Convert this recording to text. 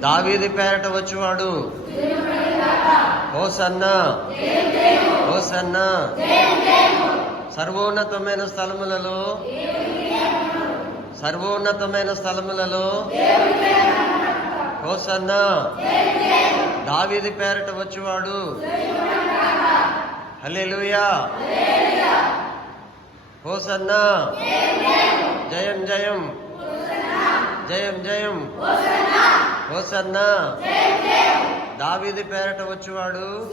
దావీదు పేరట వచ్చువాడు hosanna hosanna. సర్వోన్నతమైన స్థలములలో హోసన్నా. దావీదు పేరట వచ్చువాడు. హల్లెలూయా. హోసన్నా. జయం జయం జయం జయం. హోసన్నా. దావీదు పేరట వచ్చువాడు.